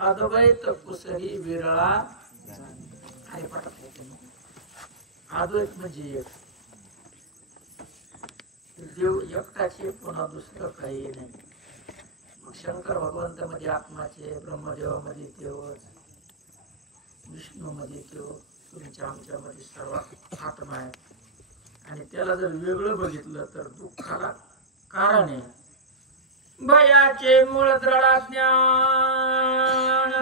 अद्वैत कुसरी विरळा आहे पटत. अद्वैत म्हणजे एक देव एकटाचे, पुन्हा दुसरं काही नाही. मग शंकर भगवंतामध्ये आत्माचे, ब्रह्मदेवामध्ये तेवच, विष्णूमध्ये तेव, तुमच्या आमच्यामध्ये सर्व आत्मा आहे. आणि त्याला जर वेगळं बघितलं तर दुःखाला कारण आहे. भयाचे मूळ द्रढा ज्ञान,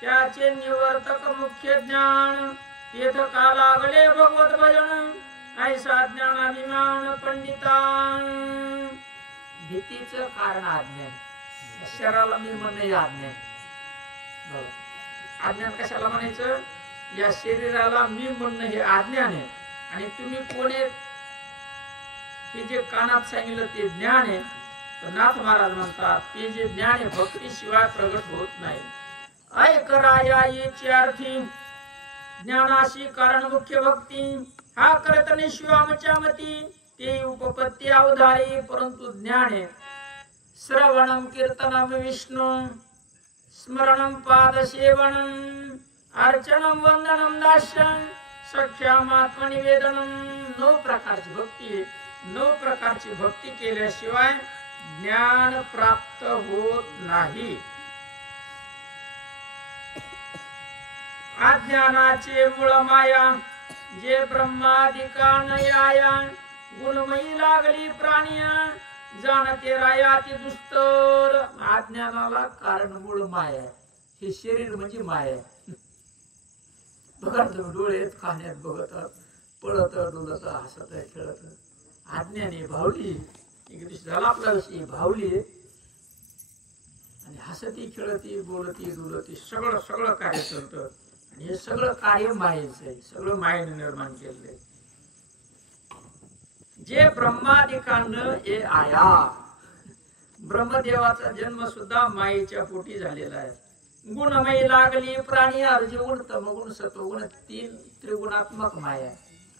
त्याचे निवर्तक मुख्य ज्ञान, तेथ का लागले भगवत भजन, ऐसा ज्ञानाभिमान पंडितान. भीतीचं कारण अज्ञान. शरीराला मी म्हणणे अज्ञान. अज्ञान कशाला म्हणायचं? या शरीराला मी म्हणणं हे अज्ञान आहे. आणि तुम्ही कोण आहेत हे जे कानात सांगितलं ते ज्ञान आहे. तर नाथ महाराज म्हणतात ते जे ज्ञान आहे भक्तीशिवाय प्रगट होत नाही. ऐक राया येची अर्थी, ज्ञानाशी कारण मुख्य भक्ती, हा करत निश्वामच्या मती, ते उपपत्ती अवधारी परंतु ज्ञान आहे. श्रवणम कीर्तनम विष्णू, स्मरणम पाद सेवनम, अर्चनम वंदनम दास्यम, सख्यामात्मनिवेदनम. 9 प्रकारची भक्ती. 9 प्रकारची भक्ती केल्याशिवाय ज्ञान प्राप्त होत नाही. अज्ञानाचे मूळ माया, जे ब्रह्मादिकानयाया, गुणमयी लागली प्राणिया, जाणते रायाती दुस्तर. अज्ञानाला कारण मूळ माया. हे शरीर म्हणजे माया. बघा तुम्ही डोळे खाण्यात बघत, पळत डुलत, हसत खेळत. अज्ञानी भावली एक दिवशी झाला आपला विषयी, भावली आणि हसती खेळती बोलती डुलती सगळं सगळं कार्य करतं. आणि हे सगळं कार्य मायेच आहे. सगळं मायेने निर्माण केलंय. जे ब्रह्मादिकांड हे आया. ब्रह्मदेवाचा जन्म सुद्धा मायेच्या पोटी झालेला आहे. गुणमयी लागली प्राणी, रजोगुण तमगुण सत्वगुण 3 त्रिगुणात्मक माया.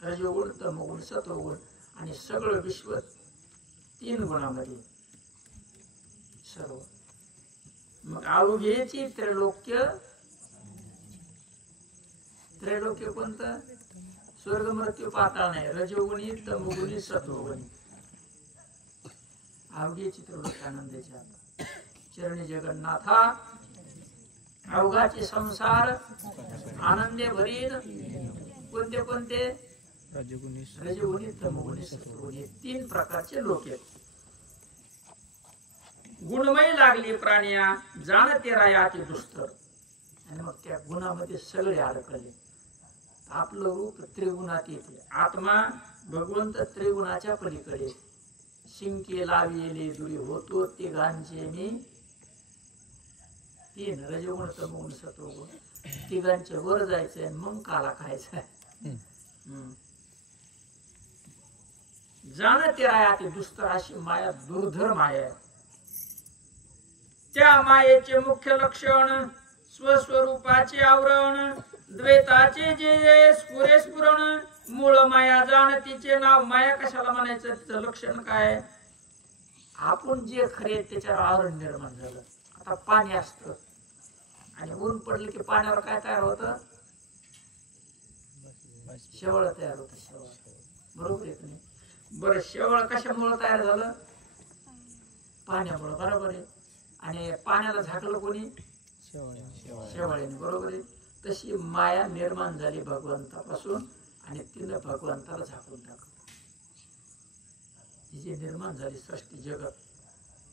रजोगुण तमगुण सत्वगुण आणि सगळं विश्व 3 गुणामध्ये सर्व. मग अवघेची त्रैलोक्य. त्रैलोक्य कोणतं? स्वर्ग मृत्यू पाताळ नाही. रजोगुणी तमोगुणी सत्वगुणी. अवघेची त्रैलोक्य आनंदाच्या चरणी जगन्नाथा, अवघाचे संसार आनंदे भरीन. कोणते कोणते? रजोगुणी तमोगुणी सत्वगुणी. 3 प्रकारचे लोक आहेत. गुणमयी लागली प्राणिया, जाणते रायाती दुस्तर. आणि मग त्या गुणामध्ये सगळे अडकले. आपलं रूप त्रिगुणात येते. आत्मा भगवंत त्रिगुणाच्या पलीकडे. शिंके लाविले दुरी होतो तिघांचे मी 3 रजोगुण तमोगुण सत्वगुण. तिघांचे वर जायचंय मग काला खायचा. जाणते रायाती दुस्तर. अशी माया दुर्धर माया आहे. त्या मायेचे मुख्य लक्षण स्वस्वरूपाचे आवरण, द्वैताचे जे स्फुरे स्फुरण. मूळ माया जाणतीचे नाव. माया कशाला म्हणायचं? तिचं लक्षण काय? आपण जे खरे त्याच्यावर आवरण निर्माण झालं. आता पाणी असतं आणि ऊन पडलं की पाण्यावर काय तयार होतं? शेवाळ तयार होतं. शेवाळ. बरोबर आहे की नाही? बरं, शेवाळ कशामुळे तयार झालं? पाण्यामुळे. बरोबर आहे. आणि पाण्याला झाकलं कोणी? शेवाळीने. बरोबर आहे. तशी माया निर्माण झाली भगवंतापासून आणि तिने भगवंताला झाकून टाकलं. जी निर्माण झाली सृष्टी जगत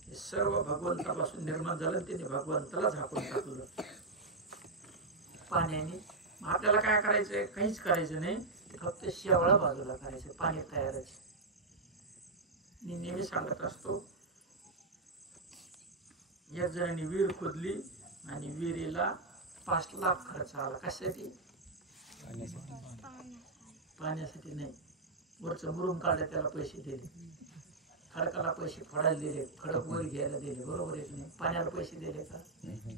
हे सर्व भगवंतापासून निर्माण झालं. तिने भगवंताला झाकून टाकलं पाण्याने. आपल्याला काय करायचंय? काहीच करायचं नाही. फक्त शेवाळा बाजूला करायचं. पाणी तयारच. मी नेहमी सांगत असतो, एक जणांनी विहीर खोदली आणि विहिरीला 5 लाख खर्च आला. कशासाठी? पाण्यासाठी नाही. वरचं मुरुम काढलं त्याला पैसे दिले, खडकाला पैसे फोडायला दिले, खडक वर घ्यायला दिले. बरोबर आहे की नाही? पाण्याला पैसे दिले का?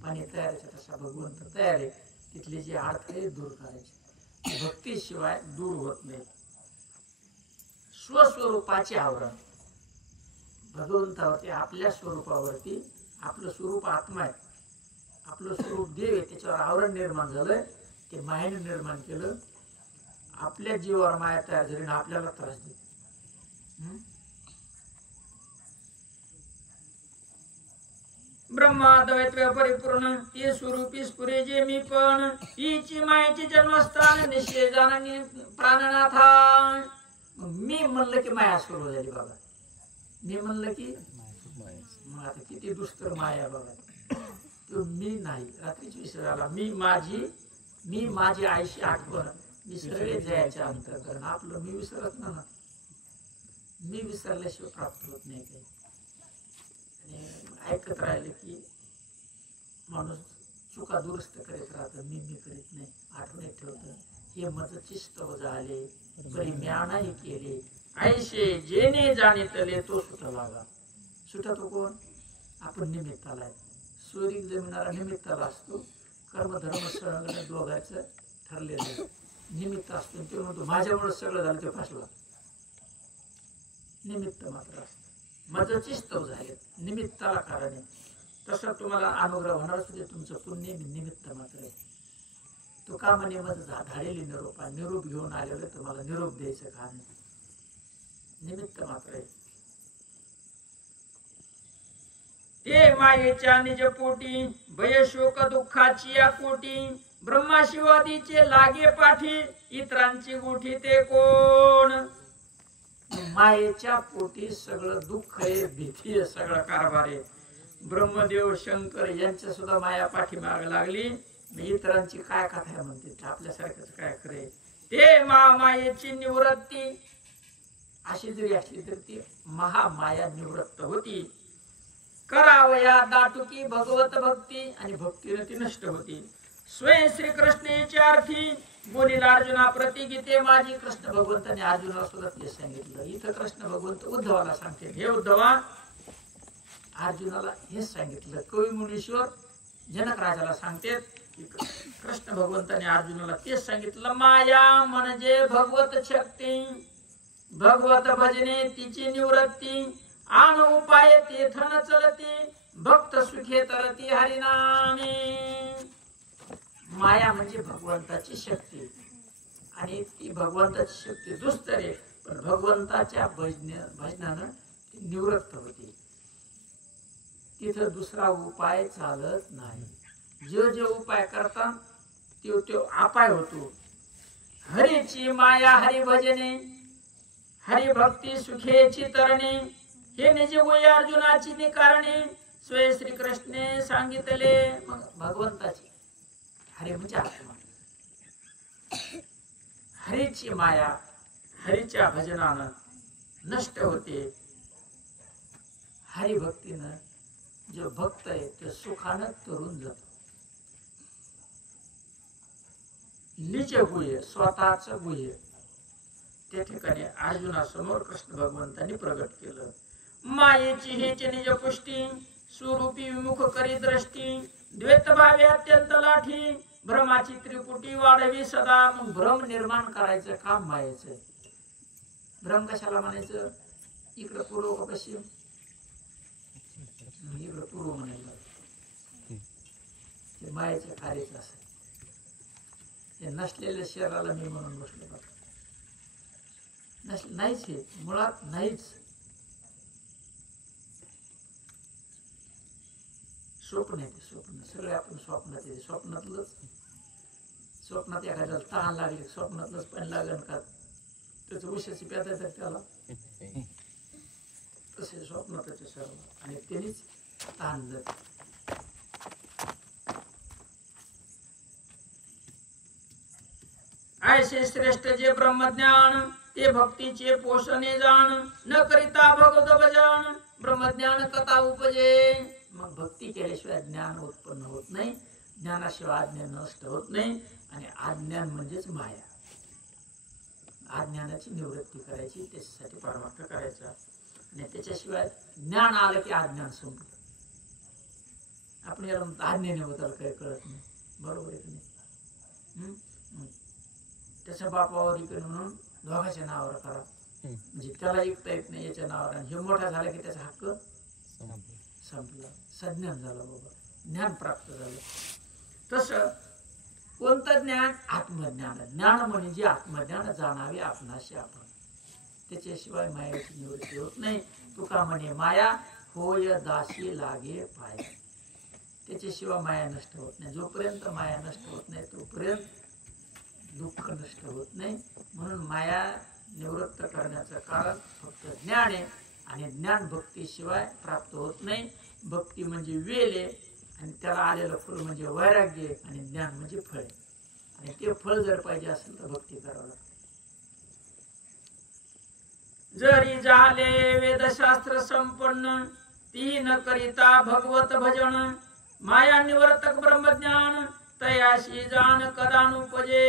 पाणी तयार आहे. तसा भगवंत तयार आहे. तिथले जे अडथळे दूर करायचे. भक्तीशिवाय दूर होत नाही. स्वस्वरूपाचे आवरण भगवंतावरती, आपल्या स्वरूपावरती. आपलं स्वरूप आत्मा आहे. आपलं स्वरूप देव आहे, त्याच्यावर आवरण निर्माण झालं, ते मायेने निर्माण केलं. आपल्या जीवावर माया तयार झाली आणि आपल्याला त्रास देते. ब्रह्माद्वैत परिपूर्ण ते स्वरूपी स्फुरे जे मी पण हिची मायेचे जन्मस्थान निश्चय जाणनी प्राणनाथा. मी म्हणलं की माया सुरू झाली बाबा. मी म्हणलं की मग आता किती दुष्कर माया बघा. तो मी नाही, रात्रीच विसरायला मी माझी आईशी आठवण, मी सगळे जायचे अंतःकरण. आपलं मी विसरत ना, मी विसरल्याशिवाय प्राप्त होत नाही काही. ऐकत राहिले की माणूस चुका दुरुस्त करीत राहतं. मी करीत नाही, आठवणीत ठेवतं. हे मज चिस्तव झाले बरी म्यानाही केले, ऐशे जेने जाणितले तो सुट लागा. सुटतो कोण? आपण निमित्ताला आहे. सूर्य जमिनाला निमित्ताला असतो. कर्मधर्म सगळं दोघांचं ठरलेलं निमित्त असतो. ते म्हणतो माझ्यामुळे सगळं झालं, ते फसला. निमित्त मात्र असतं. मजची स्तव झाले, निमित्ताला कारण आहे. तसं तुम्हाला अनुग्रह होणार सुद्धा तुमचं पुण्य निमित्त मात्र आहे. तो का म्हणे मज धाडेली निरोप घेऊन आलेलं तुम्हाला निरोप द्यायचं काम निमित्त मात्र आहे. ते मायेच्या निज पोटी भय शोक दुःखाची या कोटी, ब्रह्माशिवादीचे लागे पाठी इतरांची गोठी ते कोण. मायेच्या पोटी सगळं दुःख आहे, भीती आहे, सगळं कारभार आहे. ब्रह्मदेव शंकर यांच्या सुद्धा माया पाठीमाग लागली. इतरांची काय कथा आहे म्हणते, आपल्यासारखंच काय खरे. ते महामायेची निवृत्ती अशी जरी असली तर ती महामाया निवृत्त होती. करावया दाटुकी भगवत भक्ती आणि भक्तीने ती नष्ट होती. स्वयं श्री कृष्णाची अर्थी बोलीला अर्जुना प्रति गीते माझी. कृष्ण भगवंताने अर्जुनाला सुद्धा ते सांगितलं. इथं कृष्ण भगवंत उद्धवाला सांगते, हे उद्धवा, अर्जुनाला हेच सांगितलं. कवी मुनीश्वर जनक राजाला सांगते की कृष्ण भगवंताने अर्जुनाला तेच सांगितलं. माया म्हणजे भगवत शक्ती, भगवत भजने तिची निवृत्ती, आन उपाय तेथन चलती, भक्त सुखे तरती हरिनामी. माया म्हणजे भगवंताची शक्ती आणि ती भगवंताची शक्ती दुस्तर आहे, पण भगवंताच्या भजनानं ती निवृत्त होती. तिथं दुसरा उपाय चालत नाही. जे उपाय करता तो अपाय होतो. हरीची माया हरिभजने, हरिभक्ती सुखेची तरणे, हे निजे वय अर्जुनाची निकारणे, स्वयं श्रीकृष्णे सांगितले. मग भगवंताची हरी म्हणजे आत्मा, हरीची माया हरीच्या भजनानं नष्ट होते. हरिभक्तीनं जो भक्त आहे ते सुखानं तरुण जातो. निज गुह्य, स्वतःच गुह्य त्या ठिकाणी अर्जुनासमोर कृष्ण भगवंतांनी प्रगट केलं. मायेची हेच निज पुष्टी, स्वरूपी विमुख करी दृष्टी, द्वैत भावे अत्यंत लाठी, भ्रमाची त्रिपुटी वाढवी सदा. मग भ्रम निर्माण करायचं काम मायेचं. भ्रम कशाला म्हणायचं? इकडं पूर्व का पश्चिम? इकडं पूर्व म्हणायला ते मायेचं कार्यच असं. हे नसलेल्या शरीराला मी म्हणून बसलो बघा. नाहीच, हे मुळात नाहीच. स्वप्न आहे ते, स्वप्न सगळे आपण स्वप्नात येते. स्वप्नात एखाद्याला तहान लागली, स्वप्नातलंच पाणी लागेल का? त्याचं उशाची प्यादा येतात त्याला, तसे स्वप्नात सर्व आणि त्यांनीच तहान जाते. ऐसे श्रेष्ठ जे ब्रह्मज्ञान, ते भक्तीचे पोषणे जाण, न करिता भगवत भजन, ब्रह्मज्ञान कथा उपजे. मग भक्ती केल्याशिवाय ज्ञान उत्पन्न होत नाही, ज्ञानाशिवाय अज्ञान नष्ट होत नाही. आणि अज्ञान म्हणजेच माया. अज्ञानाची निवृत्ती करायची, त्याच्यासाठी परमार्थ करायचा. आणि त्याच्याशिवाय ज्ञान आलं की अज्ञान संपलं. आपण याला अज्ञानी होताल काही कळत नाही, बरोबर आहे की नाही? त्याच्या बापावर इकडे म्हणून दोघांच्या नावावर करा, म्हणजे त्याला ऐकता येत नाही याच्या नावावर. आणि हे मोठा झाला की त्याचा हक्क संपला, संज्ञान झाला बाबा. ज्ञान प्राप्त झालं. तसं कोणतं ज्ञान? आत्मज्ञान. ज्ञान म्हणजे आत्मज्ञान जाणावे आपणाशी आपण, त्याच्याशिवाय मायाची निवृत्ती होत नाही. तुका म्हणे माया होय दासी लागे पाय, त्याच्याशिवाय माया नष्ट होत नाही. जोपर्यंत माया नष्ट होत नाही तोपर्यंत दुःख नष्ट होत नाही. म्हणून माया निवृत्त करण्याचं कारण फक्त ज्ञान आहे, आणि ज्ञान भक्तीशिवाय प्राप्त होत नाही. भक्ती म्हणजे वेल आहे, आणि त्याला आलेलं फळ म्हणजे वैराग्य, आणि ज्ञान म्हणजे फळ. आणि ते फळ जर पाहिजे असेल तर भक्ती करावं लागते. जरी झाले वेदशास्त्र संपन्न, ती न करिता भगवत भजन, माया निवर्तक ब्रह्मज्ञान, तयाशी जाण कदानुपजे.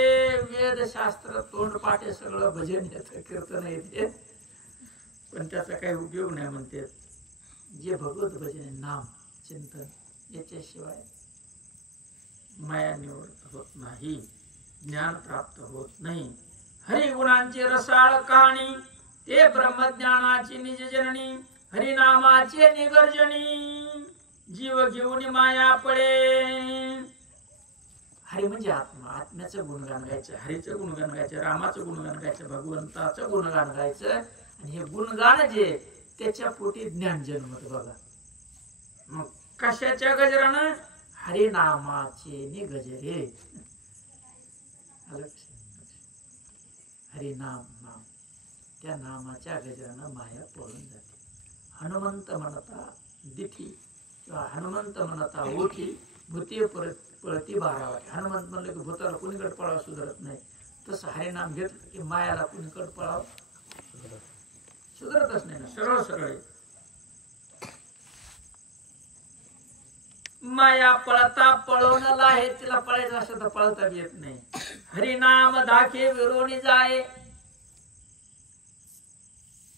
वेदशास्त्र तोंडपाठे सगळं भजन येतं, कीर्तन येते, पण त्याचा काही उपयोग नाही म्हणते. जे भगवत भजन आहे, नाम चिंतन, याच्याशिवाय माया निवृत्त होत नाही, ज्ञान प्राप्त होत नाही. हरिगुणांची रसाळ कहाणी, ते ब्रह्मज्ञानाची निज जननी, हरिनामाचे निगर्जनी, जीव घेऊन माया पळे. हरी म्हणजे आत्मा, आत्म्याचं गुणगान गायचं, हरीचं गुणगान गायचं, रामाचं गुणगान गायचं, भगवंताचं गुणगान गायचं. आणि हे गुणगान जे त्याच्या पोटी ज्ञान जन्मत बघा. मग कशाच्या गजरानं? हरिनामाचे नि गजरे. हरिनाम नाम, त्या नामाच्या गजरानं माया पळून जाते. हनुमंत म्हणता दिठी किंवा हनुमंत म्हणता ओठी, भूते पळती बारावाटी. हनुमंत म्हणलं की भूताला कुणीकडे पळावं सुधारत नाही, तसं हरिनाम घेतलं की मायाला कुणीकडे पळावं सुधारतच नाही ना, सरळ सरळ. माया पळता पळवणाला आहे, तिला पळायचं असं तर पळता येत नाही. हरिनाम धाके विरोणी जाय.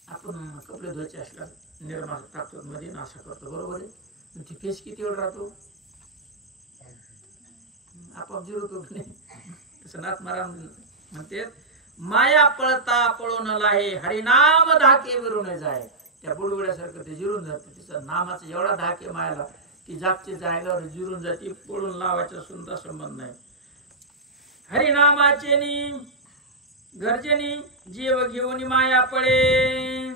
आपण कपडे धुवायचे असला निर्मा टाकतो मध्ये, नाशा करतो, बरोबर आहे. ती केस किती वेळ राहतो? आपोआप जिरतो नाही. तसं नाथ महाराज म्हणते, माया पळता पळून आहे, हरिनाम धाके विरून जाय. त्या बुडबुड्यासारखं ते जिरून जाते. तिचं नामाचा एवढा धाके मायाला की जागच्या जागेवर जिरून जाते, पळून लावायचा सुद्धा संबंध नाही. हरिनामाचे नि गर्जनी, जीव घेऊन माया पळे.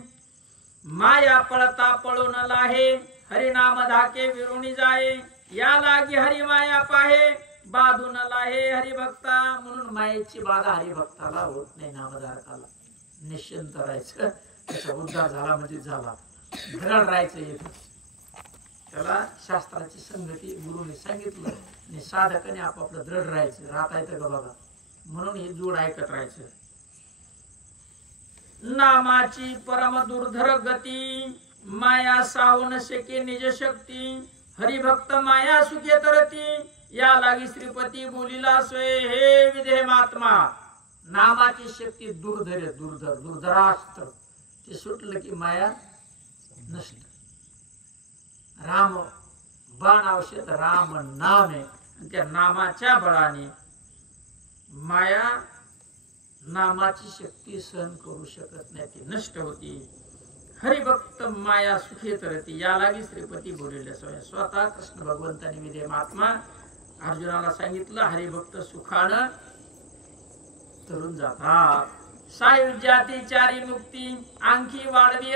माया पळता पळून आहे, हरिनाम धाके विरुणी जाये. या लागी हरी माया पाहे, बाधून लाहे हरिभक्ता. म्हणून मायेची बाधा हरिभक्ताला होत नाही, नामधारकाला. निश्चिंत राहायचं, त्याचा उद्धार झाला म्हणजे झाला. दृढ राहायचं येतं. त्याला शास्त्राची संगती गुरुने सांगितलं, आणि साधकाने आपापलं दृढ राहायचं. राहता येतं का बघा, म्हणून हे जोड ऐकत राहायचं. नामाची परम दुर्धर गती, माया सावून शके निज शक्ती. हरिभक्त माया सुखे तरती, या लागी श्रीपती बोलिला सोय. हे विधेयमात्मा, नामाची शक्ती दुर्धर, दुर्धर दुर्धरास्त्र. ते सुटलं की माया नष्ट. राम बाण औषध राम नाम आहे, त्या नामाच्या बळाने माया नामाची शक्ती सहन करू शकत नाही, ती नष्ट होती. हरिभक्त माया सुखे तरती, या लागी श्रीपती बोलले सोय. स्वतः कृष्ण भगवंताने विधे महात्मा अर्जुनाला सांगितलं, हरिभक्त सुखानं तरुण जातात. सायुज्याती चारी मुक्ती, आणखी वाढवी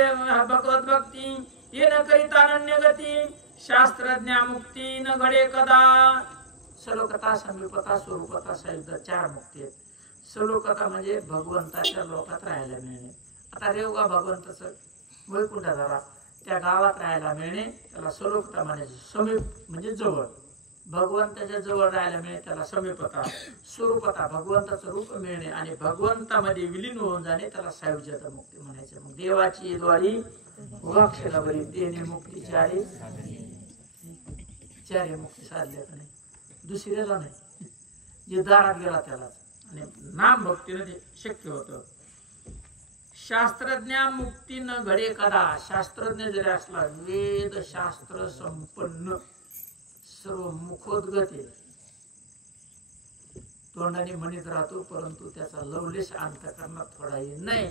भगवत भक्ती. ये न करिता अनन्य गती, शास्त्रज्ञा मुक्ती न घडे कदा. सलोकता, समीपता, स्वरूपता, सायुज्य, चार मुक्ती आहेत. सलोकता म्हणजे भगवंताच्या लोकात राहायला मिळणे. आता देवगाव भगवंताचं वैकुंठ झाला, त्या गावात राहायला मिळणे त्याला सलोकता म्हणायची. समीप म्हणजे जवळ, भगवंताच्या जवळ राहायला मिळणे त्याला समीपता. स्वरूपता, भगवंताचं रूप मिळणे आणि भगवंतामध्ये विलीन होऊन जाणे त्याला सायुज्यता मुक्ती म्हणायचं. मग देवाची द्वारी उगाक्षला बरी, देणे मुक्ती चारी. चारी मुक्ती साधल्या का नाही, दुसऱ्याला नाही, जे दारात गेला त्यालाच. आणि नाम भक्तीने ते शक्य होतं. शास्त्रज्ञ मुक्ती न घडे कदा. शास्त्रज्ञ जरी असला, वेद शास्त्र संपन्न, सर्व मुखोद्गत आहे, तोंडाने म्हणत राहतो, परंतु त्याचा लवलेश अंतःकरणात थोडाही नाही,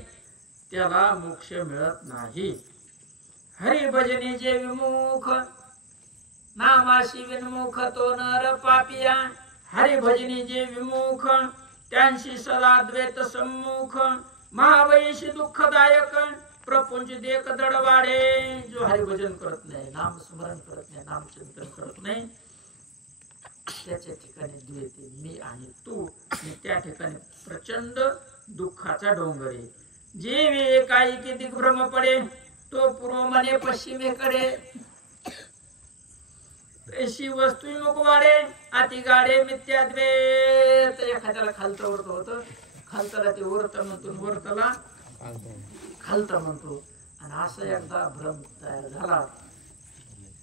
त्याला मोक्ष मिळत नाही. हरिभजने जे विमुख, नामाशी विनमुख तो नर पापिया हरिभजनी जे विमुख त्यांशी सदा द्वैत सम्मुख महावैशी दुःखदायक प्रपुंज देख दडवाडे जो हरिभजन करत नाही नाम स्मरण करत नाही नाम चिंतन करत नाही त्याच्या ठिकाणी द्वैत मी आणि तू त्या ठिकाणी प्रचंड दुःखाचा डोंगर आहे जे एकाई किती भ्रम पडे तो पूर्व मने पश्चिमेकडे अशी वस्तू नको वाढे अति गाडे मिथ्या द्वैत एखाद्याला खालत वरत होत खालताला ते वरत म्हणतो वरतला खालत म्हणतो आणि असं एकदा भ्रम तयार झाला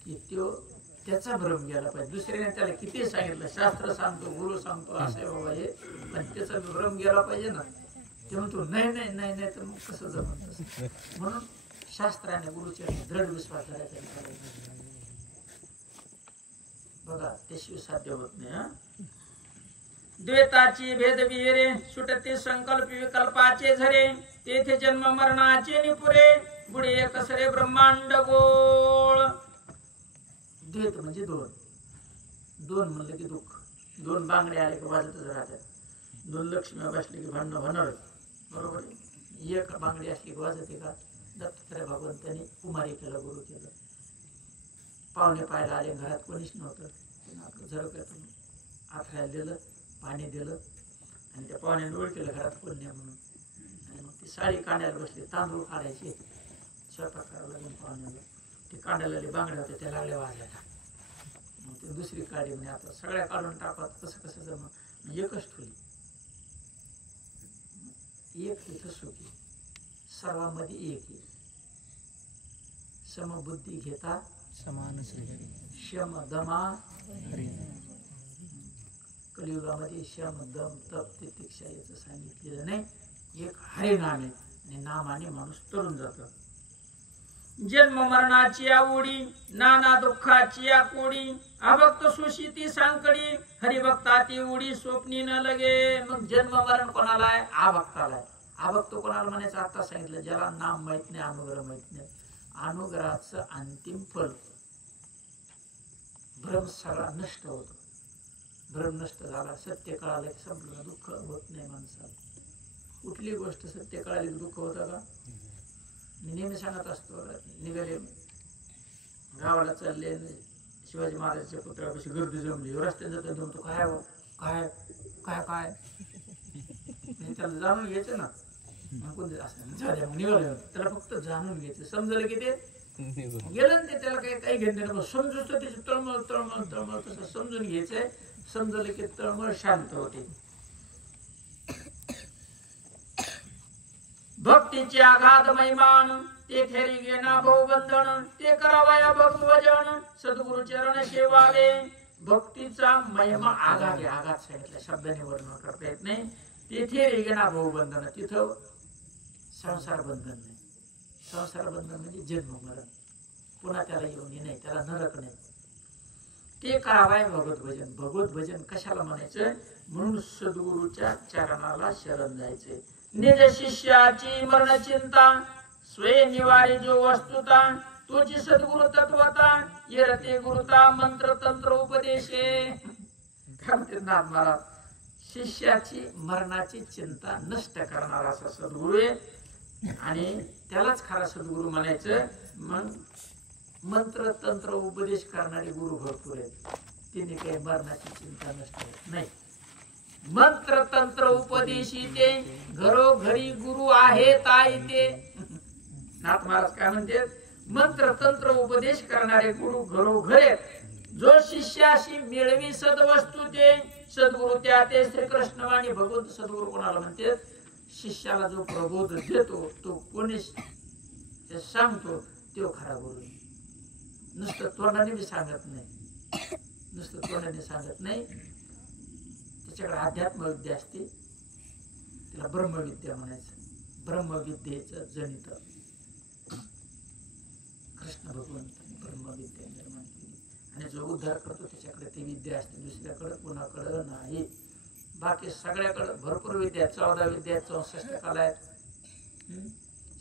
की तो त्याचा भ्रम गेला पाहिजे दुसऱ्याने त्याला किती सांगितलं शास्त्र सांगतो गुरु सांगतो असे बाबा हे पण त्याचा भ्रम गेला पाहिजे ना ते म्हणतो नाही नाही नाही नाही तर मग कसं जमत म्हणून शास्त्राने गुरुच्या दृढ विश्वास करायचा बघा त्याशिवाय साध्य होत नाही द्वैताची भेद विहिरे सुटते संकल्प विकल्पाचे झरे तेथे जन्म मरणाचे निपुरे बुडे कसरे ब्रह्मांड गोळ द्वैत म्हणजे दोन दोन म्हणलं की दुःख दोन बांगडे आले की वाजतच राहतात दोन लक्ष्मी बसले की भांडणं होणार बरोबर एक बांगडी असली की वाजते का दत्तात्रय भगवंतांनी कुमारी केलं गुरु केलं पाहुणे पाहायला आले घरात कोणीच नव्हतं आपलं झरकत आथरायला दिलं पाणी दिलं आणि त्या पाहुण्याने ओळखलं घरात कोण नाही म्हणून आणि मग ती साडी कांड्याला बसली तांदूळ काढायचे स्वयंपाक करावं लागून पाहुण्याला ते कांड्याला बांगड्या होत्या त्या लागल्या वाजायला मग ते दुसरी काढी म्हणजे आता सगळ्या काढून टाकत कसं कसं जमा एकच ठेवली एक तिथं सुखी सर्वांमध्ये एक आहे समबुद्धी घेता समान शम दमा कलियुगामध्ये शम दम तप तितिक्षा याचं सांगितलेलं नाही एक हरे नाम आहे आणि नामाने माणूस तरुण जातो जन्म मरणाची आवडी नाना दुःखाची आकोडी अभक्त सुशीती सांकडी हरिभक्ताती उडी स्वप्नी न लगे मग जन्म मरण कोणाला आहे अभक्ताला आहे अभक्त कोणाला म्हणायचं आता सांगितलं ज्याला नाम माहित नाही अनुग्रह माहित नाही अनुग्रहाचं अंतिम फल भ्रम सगळा नष्ट होतो भ्रम नष्ट झाला सत्य कळालं की संपलं दुःख होत नाही माणसाला कुठली गोष्ट सत्य कळाली दुःख होतं का मी नेहमी सांगत असतो निघाले गावाला चालले शिवाजी महाराजांच्या पुतळ्यापाशी गर्दी जमली रस्त्याने जाता जमतो काय काय काय काय त्याला जाणून घ्यायचं ना कोणते असं झाले मग निघाले त्याला फक्त जाणून घ्यायचं समजलं की ते गेलं ना ते त्याला काही काही घेतलं नाही समजूच तर त्याची तळमळ तळमळ तळमळ तसं समजून घ्यायचंय समजलं की तळमळ शांत होते भक्तीचे आघात महिमान ते फेरी घेणा भाऊबंधन ते करावया भगवजन सद्गुरु चरण सेवावे भक्तीचा महिमा आघात आहे आघात सांगितलं शब्दाने वर्णन करता येत नाही तेथे रेगेना भाऊबंधन तिथं संसार बंधन नाही संसार बंधन म्हणजे जन्म मरण पुन्हा त्याला येऊन नाही त्याला नरक नाही ते करावाय भगवत भजन भगवत भजन कशाला म्हणायचं म्हणून सद्गुरूच्या चरणाला शरण जायचंय निज शिष्याची मरण चिंता स्वय निवारी जो वस्तुता तुझी सद्गुरु तत्वता येरते गुरुता मंत्र तंत्र उपदेशे नाथ महाराज शिष्याची मरणाची चिंता नष्ट करणारा असा सद्गुरु आहे आणि त्यालाच खरा सद्गुरु म्हणायचं मग मंत्र तंत्र उपदेश करणारे गुरु भरपूर आहेत तिने काही मरणाची चिंता नष्ट होत नाही मंत्र तंत्र उपदेशी ते घरोघरी गुरु आहेत आई ते नाथ महाराज काय म्हणते मंत्र तंत्र उपदेश करणारे गुरु घरोघर जो शिष्याशी मिळवी सद्वस्तू ते सद्गुरु त्या ते श्रीकृष्ण वाणी भगवंत सद्गुरु कोणाला म्हणते शिष्याला जो प्रबोध देतो तो कोणी सांगतो तो खरा गुरु नुसतं तोंडाने बी सांगत नाही नुसतं तोंडाने सांगत नाही त्याच्याकडे अध्यात्म विद्या असते तिला ब्रह्मविद्या म्हणायचं ब्रह्मविद्येचं जनित कृष्ण भगवंतांनी ब्रह्मविद्या निर्माण केली आणि जो उद्धार करतो त्याच्याकडे ती विद्या असते दुसऱ्याकडे कोणाकडे नाही बाकी सगळ्याकडे भरपूर विद्या 14 विद्या 64 कला आहेत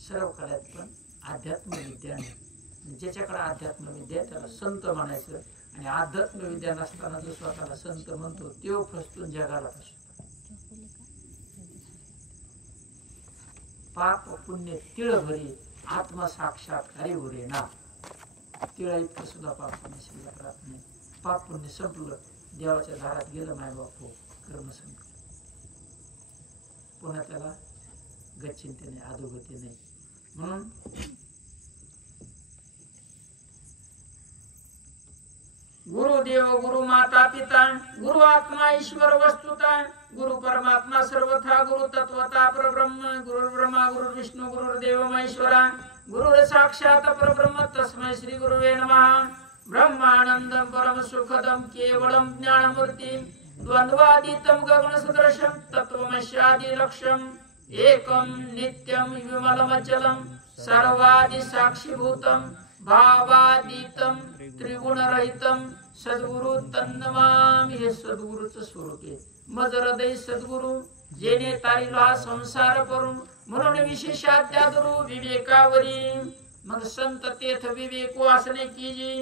सर्व कला आहेत पण अध्यात्म विद्या नाही ज्याच्याकडे अध्यात्म विद्या त्याला संत म्हणायचं आणि अध्यात्म विद्या नसताना जो स्वतःला संत म्हणतो तो फसतून जगाला फसतो. पाप पुण्य तिळ भरी आत्मा साक्षात हरी भरे ना. तिळा इतकं सुद्धा पाप पुण्य शिल्लक राहत नाही. पाप पुण्य संपलं, देवाच्या दारात गेलं माय बापू, कर्म संपलं, पुन्हा त्याला गच्छिंती नाही, अधोगती नाही. म्हणून गुरुदेव गुरु माता पिता गुरु आत्मा ईश्वर वस्तुता गुरु परमात्मा सर्वथा गुरु तत्वता परब्रह्म गुरु ब्रह्मा गुरु विष्णु गुरुर्देव महेश्वरा गुरु साक्षात परब्रह्म तस्मै श्री गुरुवे नमः. ब्रह्मानंदं परम सुखदं केवलं ज्ञानमूर्ति द्वंद्वातीतं गगनसदृशं तत्त्वमस्यादि लक्ष्यम् एकं नित्यं विमलमचलं सर्वादि साक्षीभूतं भावातीतं त्रिगुणरहितं सद्गुरु तन्नमामि. हे सद्गुरूचं स्वरूप आहे. मज हृदय सद्गुरु जेने तारिलो हा संसार करून म्हणून विशेषाध्यादुरु विवेकावरी. मग संत तेथ विवेक वासने कीजी.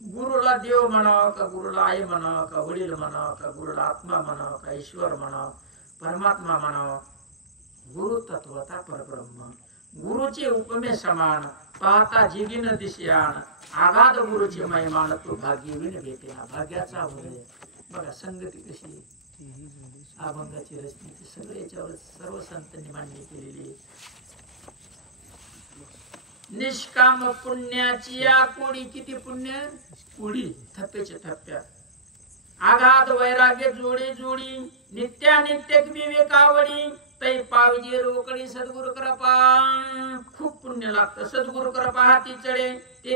गुरुला देव म्हणावं का, गुरुला आई म्हणावं का, वडील म्हणावं का, गुरुला आत्मा म्हणावं का, ईश्वर म्हणावं, परमात्मा म्हणावं. गुरु तत्वता परब्रह्म. गुरुचे उपमे समान पाहता जिगिन दिश्यान आगाध गुरुची महिमान तो भाग्यवीन भेटे. हा भाग्याचा अभय. बघा संगती कशी, अभंगाची रचनेची सगळे याच्यावर सर्व संतांनी मांडणी केलेली. निष्काम पुण्याची या कोडी. किती पुण्य कोडी, थप्प्याच्या थप्प्यात. आघात वैराग्य जोडी जोडी नित्यानित्य विवेकावडी तै पावजी रोकडी सद्गुरु कृपा. खूप पुण्य लागतं. सद्गुरु कृपा हाती चढे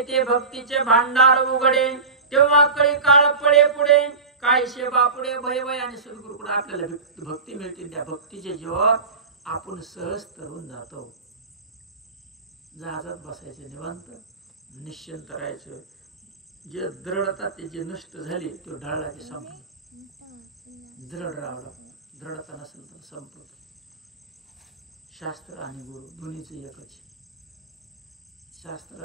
ते भक्तीचे भांडार उघडे. तेव्हा कळी काळ पडे पुढे काय शेबा पुढे भय भय. आणि सद्गुरुकडे आपल्याला भक्ती मिळते. त्या भक्तीचे जीवावर आपण सहज तरून जातो. जहाजात बसायचे, निवांत निश्चिंत राहायचं. जे दृढता ते जे नष्ट झाली तो ढळला की संपलं. दृढ राहावं. दृढता नसेल तर संपत. शास्त्र आणि गुरु दोन्हीच एकच. शास्त्र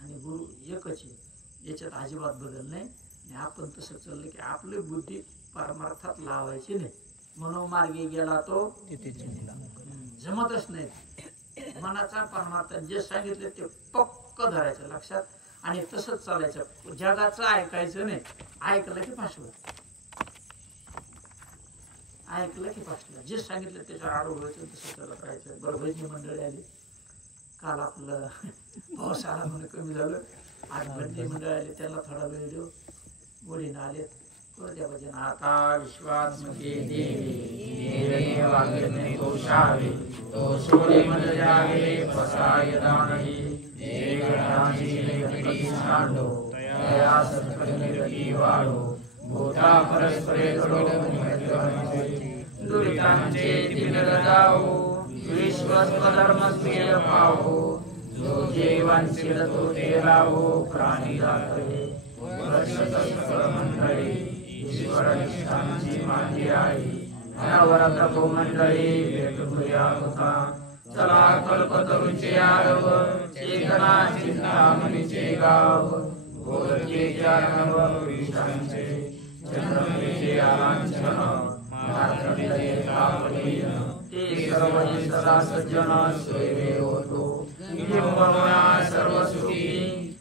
आणि गुरु एकच आहे. याच्यात अजिबात बदल नाही. आणि आपण तसं चाललं की आपली बुद्धी परमार्थात लावायची नाही. मनोमार्गे गेला तो जमतच नाही. मनाचा परमार्थ जे सांगितले ते पक्क धरायचं लक्षात आणि तसंच चालायचं. जगाचं ऐकायचं नाही. ऐकलं की फासलं, ऐकलं की फासलं. जे सांगितलं त्याच्या आडवं व्हायचं, तसं चालत राहायचं. बरोबर मंडळी आली काल. आपलं पाऊस आला म्हणून कमी झालं. आज भंडी मंडळ आले, त्याला थोडा वेळ देऊ. गोडीनं आले द्या भजन. आता विश्वास मध्ये देवी वागणे दोषावे तो सोडे मन जावे पसाय दानही एक राजी लेखडी सांडो तया सत्कर्मी वाढो भूता परस्परे घडो दुरितांचे दिन रजाओ विश्वस्व धर्मस्मेय पाहो जो जीवांशील तो ते राहो प्राणी दातवे मंडळी ईश्वरनिष्ठांची माझी आई अनवरत मंडळी भेटूया होता. चला कल्पतरूचे आरव चेतना चिंतामणीचे गाव गोरखेच्या नवविषांचे चंद्रमेचे आलांछन मार्कंडेय तापलीन ते सर्व सदा सज्जन सोयवे होतो. किंबहुना सर्व सुखी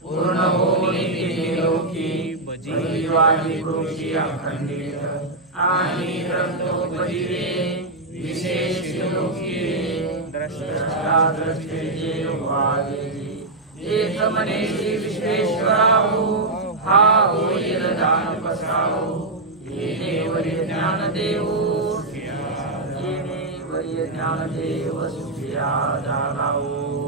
पूर्ण होई लोकी जीवानी कृषी अखंडित आणि ग्रंथोपदिरे विशेष लोकी द्रष्टा द्रष्टे वादेवी एक मनेशी विश्वेश्वराहो हा होईल दान पसाहो येणे वरी ज्ञान देवो येणे वरी ज्ञान देव सुखिया जागावो.